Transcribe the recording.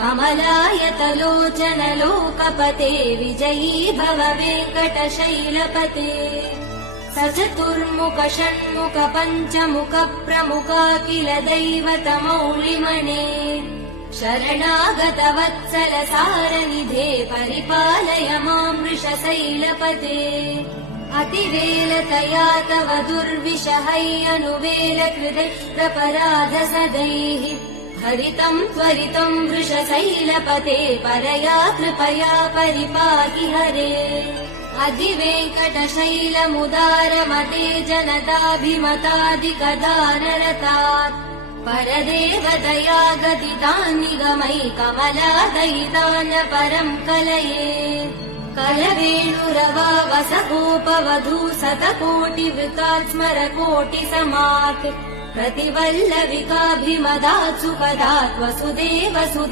कमलायतलोचन लोकपते विजयी भव वेङ्कटशैलपते सचतुर्मुख षण्मुख पञ्चमुख प्रमुखाखिल दैवतमौलिमणे शरणागत वत्सल सारनिधे परिपालय मां वृषशैलपते अतिवेलतया तव दुर्विषहैयनुवेल कृतैरपराध सदैः हरितं त्वरितं वृषशैलपते परया कृपया परिपाहि हरे अधिवेङ्कटशैलमुदारमते जनताभिमतादिगदानरतात् परदेवदया गदितान्निगमै कमलादयितान् परं कलये कलवेणुरवावसगोपवधू शतकोटिवृतात् स्मरकोटिसमात् प्रतिवल्लविकाभिमदात् सुपदात् वसुदेव सुधा